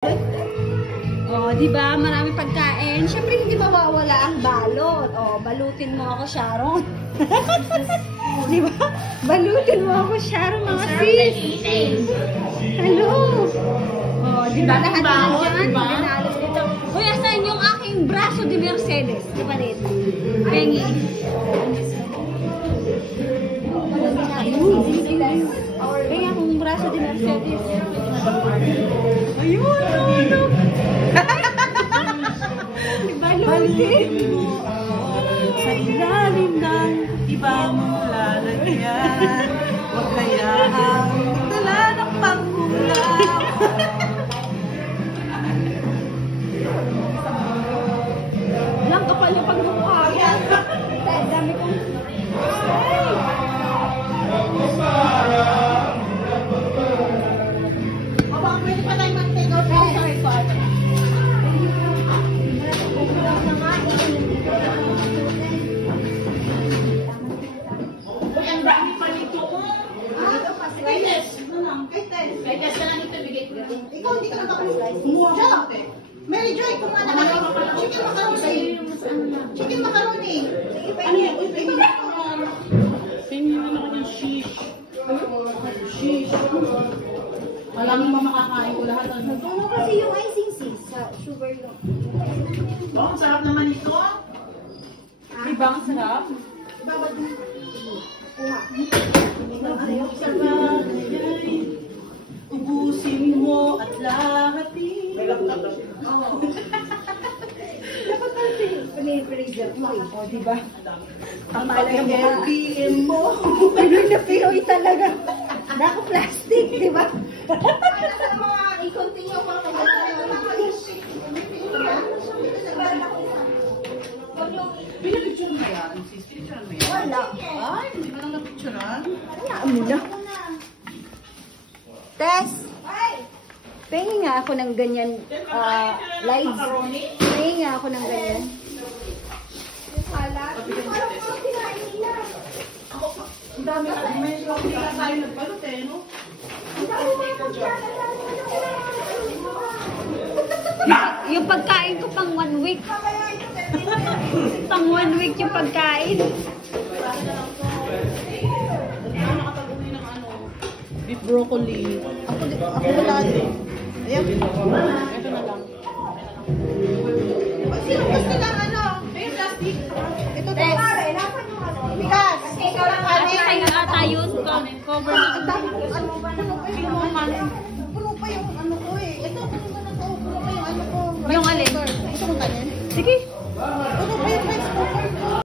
Oh, di ba? Marami pagkain. Siyempre hindi mawawala ang balot. Oh, balutin mo ako, Sharon. Di ba? Balutin mo ako, Sharon, mga sis. Hello. Oh, di ba lahat nandiyan? Binalos dito. Uy, asan yung aking braso de Mercedes? Di ba rin? Pengi. Pengi akong braso de Mercedes. Ayun, no. Balutin mo sa ilalim ng iba mong lalagyan. Huwag kayang dala ng pangkulang. Lang kapal yung pagmumukha. Dami kong... Baka pwede pa tayo mag-take out. Sorry po. Ang dami pa nito. Kaites ka lang ito bigay ko. Ikaw hindi ka nakakulit. Mary Joy, kung ano ka, chicken macaroni. Chicken macaroni. Ano yan? Pengi na naman yung shish. Shish. Malamang makakain ko lahat. Ano kasi yung icing sis? Sugar lang. Oh, ang sarap naman ito. Diba ang sarap? Babad mo. Kuha. Ubusin mo at lahatin. May laptop na siya. Oo. Dapat natin freezer mo. O, diba? Ang mahalaga mo. LPM mo. Pinoy na Pinoy talaga. Nako plastic, diba? I-continue ko lang. Pinapicture mo yan? Picture mo yan? Wala. Ay, hindi mo lang napicturean? Hayaan mo na. Tess! Pengi nga ako ng ganyan lights. Pengi nga ako ng ganyan. Ang dami na. May hindi na tayo nagbalot eh, no? Yung pagkain ko pang 1 week. Pang 1 week yung pagkain. Beef broccoli. Ako wala din. Ayan. Ito na lang. Sino gusto lang ano? May plastic. Ito to. Nasaan yung ano? Bigas. Kasi ikaw lang kami. Ay, ata yun. Cover na. Ang dami. Ano ba? Puno pa yung ano ko eh. Ito, puno pa na to. Puno pa yung ano ko. Yung alin? Ito kung kanin? Sige.